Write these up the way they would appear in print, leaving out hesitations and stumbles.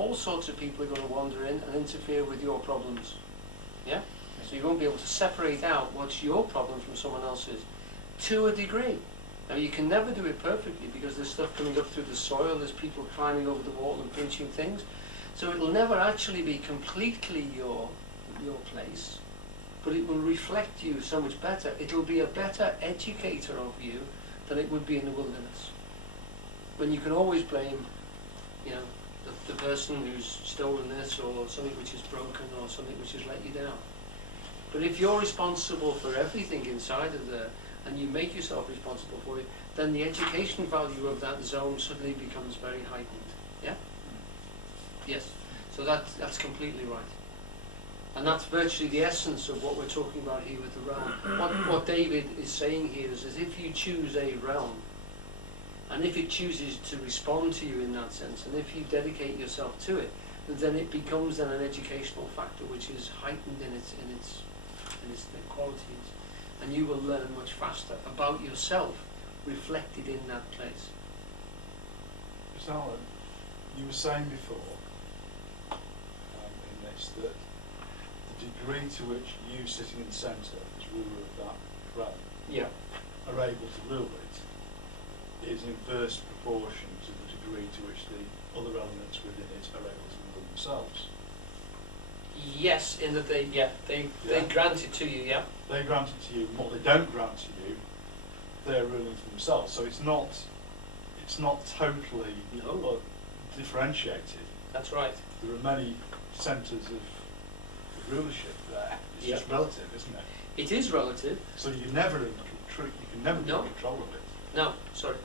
all sorts of people are going to wander in and interfere with your problems. Yeah? So you won't be able to separate out what's your problem from someone else's, to a degree. Now you can never do it perfectly because there's stuff coming up through the soil, there's people climbing over the wall and pinching things. So it'll never actually be completely your place, but it will reflect you so much better. It'll be a better educator of you than it would be in the wilderness. When you can always blame, you know, the person who's stolen this, or something which is broken, or something which has let you down. But if you're responsible for everything inside of there, and you make yourself responsible for it, then the education value of that zone suddenly becomes very heightened. Yeah? Yes. So that's completely right. And that's virtually the essence of what we're talking about here with the realm. What David is saying here is if you choose a realm, and if it chooses to respond to you in that sense, and if you dedicate yourself to it, then it becomes then an educational factor which is heightened in its qualities, and you will learn much faster about yourself reflected in that place. Alan, you were saying before in this that the degree to which you sitting in the centre as ruler of that realm are able to rule it is in inverse proportion to the degree to which the other elements within it are able to rule themselves. Yes, in that they grant it to you, yeah. They grant it to you, and what they don't grant to you, they're ruling for themselves. So it's not totally differentiated. That's right. There are many centres of rulership there. It's just relative, isn't it? It is relative. So you're never in control. You can never be in control of it. No, sorry.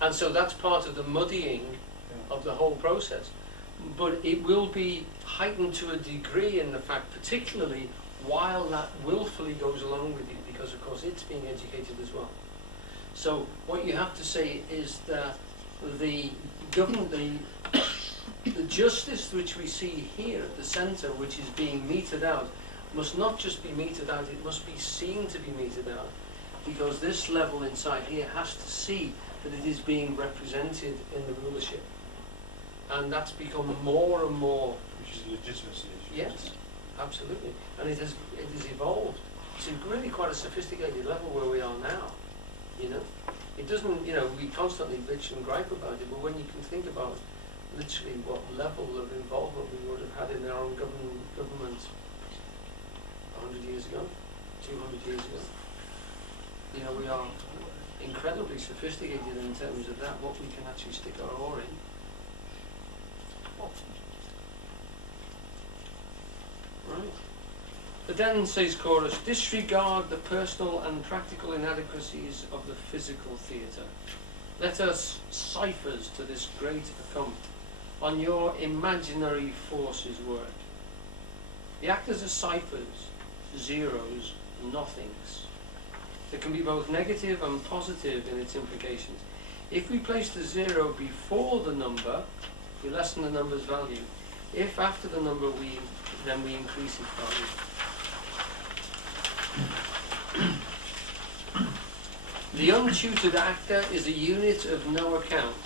And so that's part of the muddying of the whole process. But it will be heightened to a degree in the fact, particularly while that willfully goes along with you, because of course it's being educated as well. So what you have to say is that the government, the justice which we see here at the centre, which is being meted out, must not just be meted out, it must be seen to be meted out, because this level inside here has to see that it is being represented in the rulership. And that's become more and more... Which is a legitimacy issue. Yes, absolutely. And it has evolved to really quite a sophisticated level where we are now, you know. It doesn't, you know, we constantly bitch and gripe about it, but when you can think about literally what level of involvement we would have had in our own government 100 years ago, 200 years ago, you know, we are incredibly sophisticated in terms of that, what we can actually stick our oar in. Right. But then, says Chorus, disregard the personal and practical inadequacies of the physical theatre. Let us ciphers to this great account on your imaginary forces work. The actors are ciphers, zeros, nothings. That can be both negative and positive in its implications. If we place the zero before the number, we lessen the number's value. If after the number then we increase its value. The untutored actor is a unit of no account,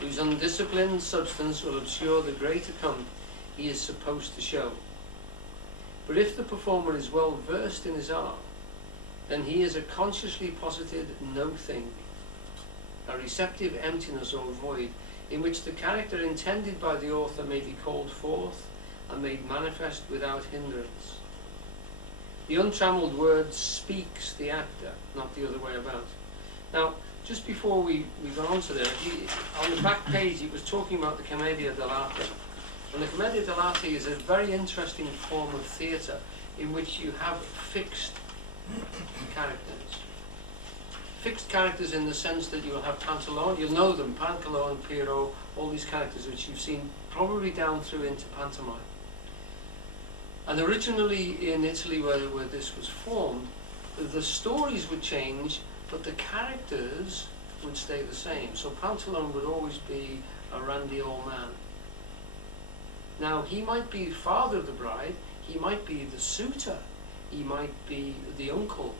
whose undisciplined substance will obscure the great account he is supposed to show. But if the performer is well versed in his art, then he is a consciously posited no thing, a receptive emptiness or void, in which the character intended by the author may be called forth and made manifest without hindrance. The untrammeled word speaks the actor, not the other way about. Now, just before we got on to there, on the back page it was talking about the Commedia dell'arte. And the Commedia dell'arte is a very interesting form of theatre in which you have fixed characters. Fixed characters in the sense that you'll have Pantalone, you'll know them, Pantalone, Piero, all these characters which you've seen probably down through into pantomime. And originally in Italy where this was formed, the stories would change, but the characters would stay the same. So Pantalone would always be a randy old man. Now he might be father of the bride, he might be the suitor, he might be the uncle,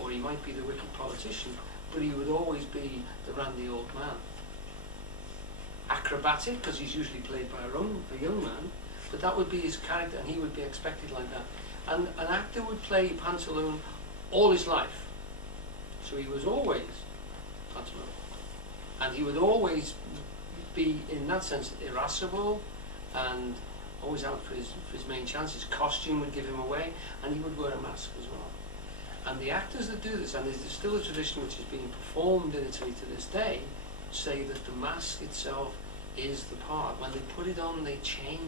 or he might be the wicked politician, but he would always be the randy old man. acrobatic, because he's usually played by a young man, but that would be his character and he would be expected like that. And an actor would play pantaloon all his life. So he was always pantaloon. And he would always be, in that sense, irascible and always out for his main chance. His costume would give him away, and he would wear a mask as well. And the actors that do this, and there's still a tradition which is being performed in Italy to this day, say that the mask itself is the part. When they put it on, they change.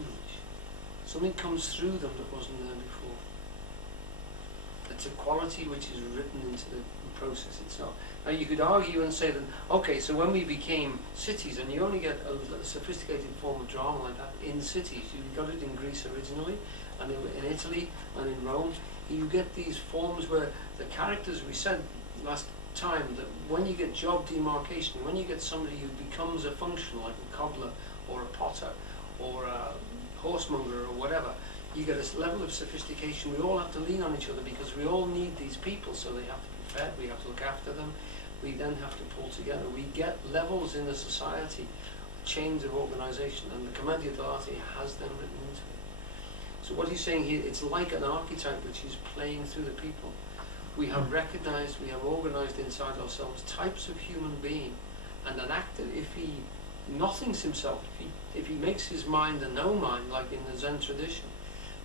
Something comes through them that wasn't there before. It's a quality which is written into the process itself. Now you could argue and say that, okay, so when we became cities, and you only get a sophisticated form of drama like that in cities, you got it in Greece originally, and in Italy, and in Rome, you get these forms where the characters, we said last time, that when you get job demarcation, when you get somebody who becomes a function, like a cobbler, or a potter, or a horsemonger, or whatever, you get a level of sophistication. We all have to lean on each other because we all need these people, so they have to be fed, we have to look after them, we then have to pull together. We get levels in the society, chains of organisation, and the Commedia dell'arte has them written into it. So what he's saying here, it's like an archetype which is playing through the people. We have recognized, we have organized inside ourselves types of human being, and an actor, if he nothings himself, if he makes his mind a no mind, like in the Zen tradition,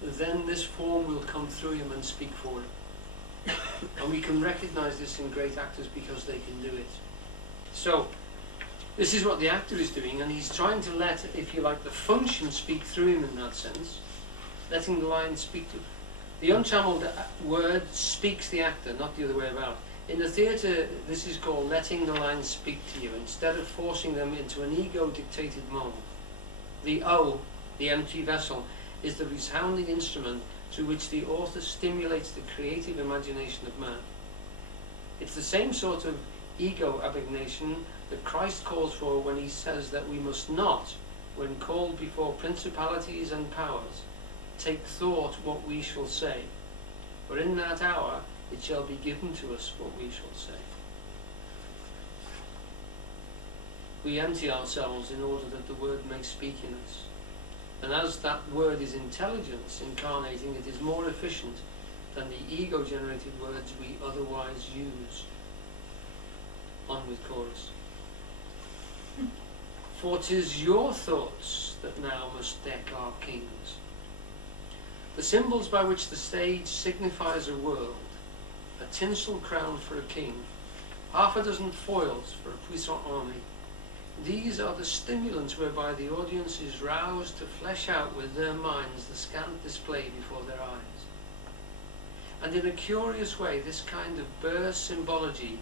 then this form will come through him and speak for him. And we can recognize this in great actors because they can do it. So, this is what the actor is doing, and he's trying to let, if you like, the function speak through him in that sense, letting the line speak to him. The untrammeled word speaks the actor, not the other way about. In the theatre, this is called letting the lines speak to you, instead of forcing them into an ego-dictated mold. The O, the empty vessel, is the resounding instrument through which the author stimulates the creative imagination of man. It's the same sort of ego abnegation that Christ calls for when he says that we must not, when called before principalities and powers, take thought what we shall say, for in that hour it shall be given to us what we shall say. We empty ourselves in order that the word may speak in us. And as that word is intelligence incarnating, it is more efficient than the ego-generated words we otherwise use. On with chorus. For 'tis your thoughts that now must deck our kings. The symbols by which the stage signifies a world, a tinsel crown for a king, half a dozen foils for a puissant army, these are the stimulants whereby the audience is roused to flesh out with their minds the scant display before their eyes. And in a curious way, this kind of burst symbology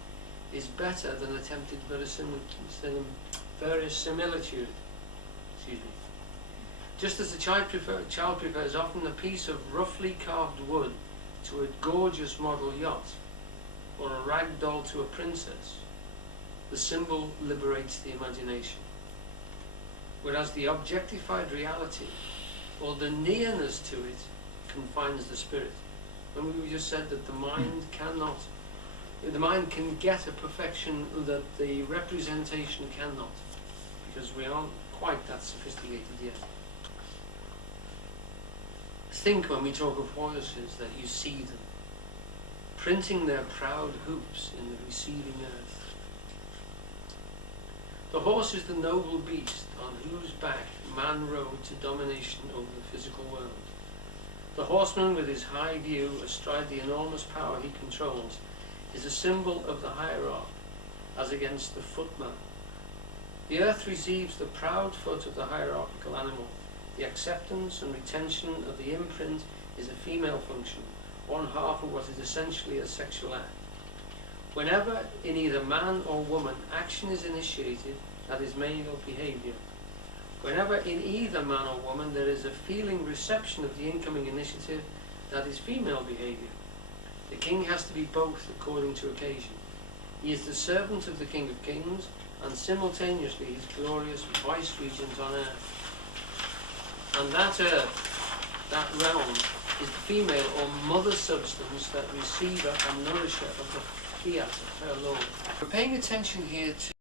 is better than attempted verisimilitude. Just as a child prefers often a piece of roughly carved wood to a gorgeous model yacht, or a rag doll to a princess, the symbol liberates the imagination. Whereas the objectified reality, or the nearness to it, confines the spirit. Remember we just said that the mind can get a perfection that the representation cannot, because we aren't quite that sophisticated yet. Think when we talk of horses that you see them, printing their proud hoofs in the receding earth. The horse is the noble beast on whose back man rode to domination over the physical world. The horseman with his high view astride the enormous power he controls is a symbol of the hierarch as against the footman. The earth receives the proud foot of the hierarchical animal. The acceptance and retention of the imprint is a female function, one half of what is essentially a sexual act. Whenever, in either man or woman, action is initiated, that is male behavior. Whenever, in either man or woman, there is a feeling reception of the incoming initiative, that is female behavior. The king has to be both according to occasion. He is the servant of the King of Kings, and simultaneously his glorious vice-regent on earth. And that earth, that realm, is the female or mother substance that receiver and nourisher of the fiat of her Lord. We're paying attention here to